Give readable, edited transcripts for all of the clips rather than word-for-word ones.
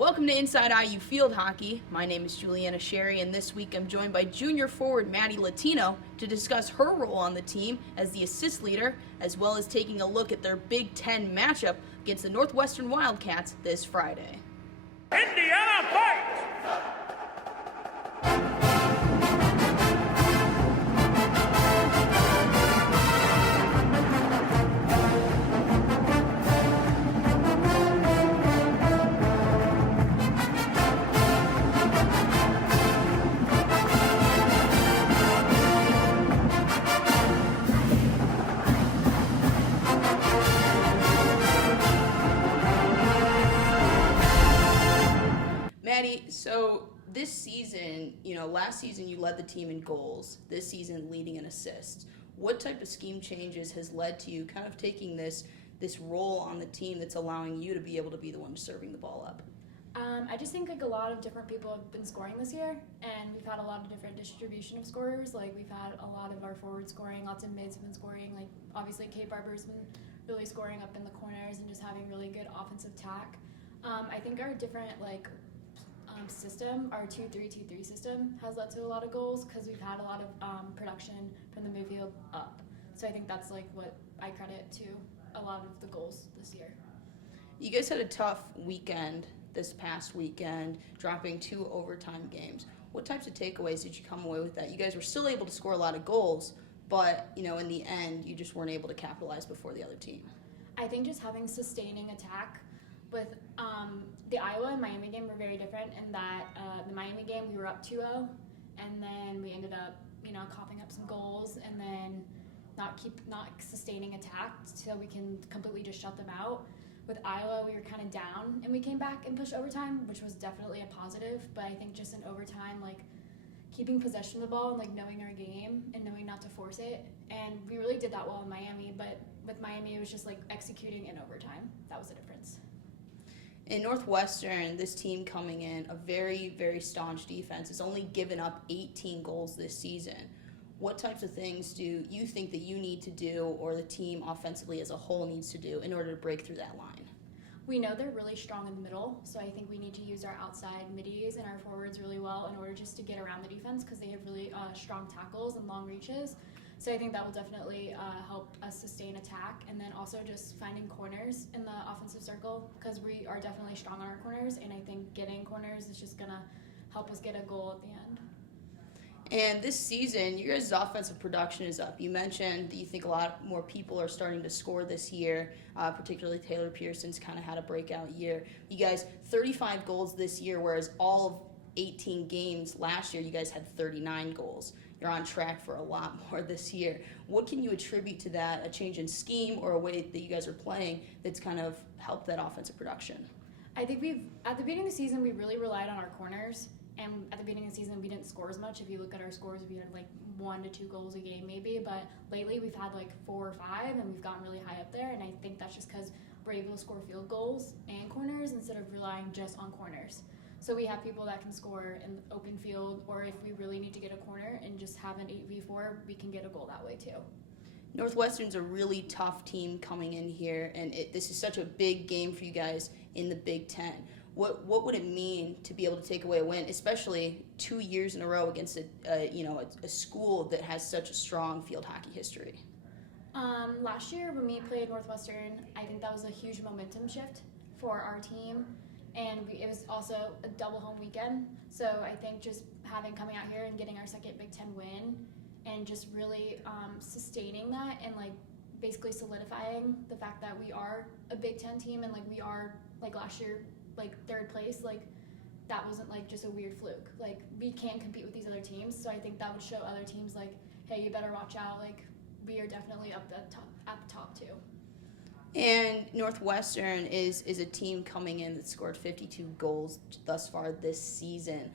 Welcome to Inside IU Field Hockey. My name is Juliana Sherry, and this week I'm joined by junior forward Maddie Latino to discuss her role on the team as the assist leader, as well as taking a look at their Big Ten matchup against the Northwestern Wildcats this Friday. Indiana fight! Maddie, so this season, last season you led the team in goals, this season leading in assists. What type of scheme changes has led to you kind of taking this role on the team that's allowing you to be able to be the one serving the ball up? I just think a lot of different people have been scoring this year, and we've had a lot of different distribution of scorers. We've had a lot of our forwards scoring, lots of mids have been scoring. Obviously Kate Barber's been really scoring up in the corners and just having really good offensive tack. I think our different system, our 2-3-2-3 system, has led to a lot of goals because we've had a lot of production from the midfield up. So I think that's what I credit to a lot of the goals this year. You guys had a tough weekend this past weekend, dropping 2 overtime games. What types of takeaways did you come away with that? You guys were still able to score a lot of goals, but in the end, you just weren't able to capitalize before the other team. I think just having sustaining attack with the Iowa and Miami game were very different in that the Miami game we were up 2-0, and then we ended up coughing up some goals and then not sustaining attack so we can completely just shut them out. With Iowa, we were kind of down, and we came back and pushed overtime, which was definitely a positive. But I think just in overtime, keeping possession of the ball and knowing our game and knowing not to force it. And we really did that well in Miami, but with Miami, it was just executing in overtime. That was the difference. In Northwestern, this team coming in, a very, very staunch defense, has only given up 18 goals this season. What types of things do you think that you need to do, or the team offensively as a whole needs to do, in order to break through that line? We know they're really strong in the middle, so I think we need to use our outside middies and our forwards really well in order just to get around the defense because they have really strong tackles and long reaches. So I think that will definitely help us sustain attack, and then also just finding corners in the offensive circle because we are definitely strong on our corners, and I think getting corners is just going to help us get a goal at the end. And this season, your guys' offensive production is up. You mentioned that you think a lot more people are starting to score this year, particularly Taylor Pearson's kind of had a breakout year. You guys, 35 goals this year, whereas all of 18 games last year, you guys had 39 goals. You're on track for a lot more this year. What can you attribute to that, a change in scheme or a way that you guys are playing that's kind of helped that offensive production? I think at the beginning of the season, we really relied on our corners. And at the beginning of the season, we didn't score as much. If you look at our scores, we had 1 to 2 goals a game maybe. But lately, we've had 4 or 5, and we've gotten really high up there. And I think that's just because we're able to score field goals and corners instead of relying just on corners. So we have people that can score in the open field, or if we really need to get a corner and just have an 8v4, we can get a goal that way too. Northwestern's a really tough team coming in here, and this is such a big game for you guys in the Big Ten. What would it mean to be able to take away a win, especially 2 years in a row against a school that has such a strong field hockey history? Last year when we played Northwestern, I think that was a huge momentum shift for our team, and it was also a double home weekend. So I think just coming out here and getting our second Big Ten win, and just really sustaining that and basically solidifying the fact that we are a Big Ten team and we are last year. Third place, that wasn't just a weird fluke. We can compete with these other teams, so I think that would show other teams hey, you better watch out. We are definitely up at the top too. And Northwestern is a team coming in that scored 52 goals thus far this season,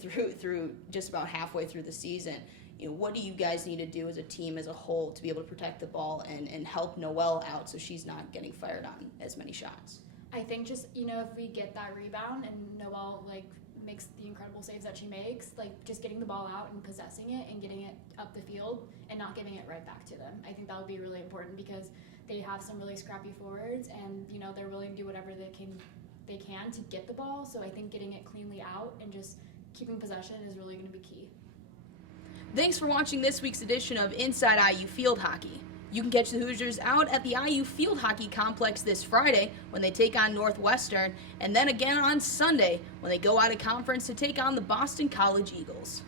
through just about halfway through the season. What do you guys need to do as a team as a whole to be able to protect the ball and help Noelle out so she's not getting fired on as many shots? I think just, if we get that rebound and Noelle, makes the incredible saves that she makes, just getting the ball out and possessing it and getting it up the field and not giving it right back to them. I think that would be really important because they have some really scrappy forwards and, they're willing to do whatever they can they can to get the ball. So I think getting it cleanly out and just keeping possession is really going to be key. Thanks for watching this week's edition of Inside IU Field Hockey. You can catch the Hoosiers out at the IU Field Hockey Complex this Friday when they take on Northwestern, and then again on Sunday when they go out of conference to take on the Boston College Eagles.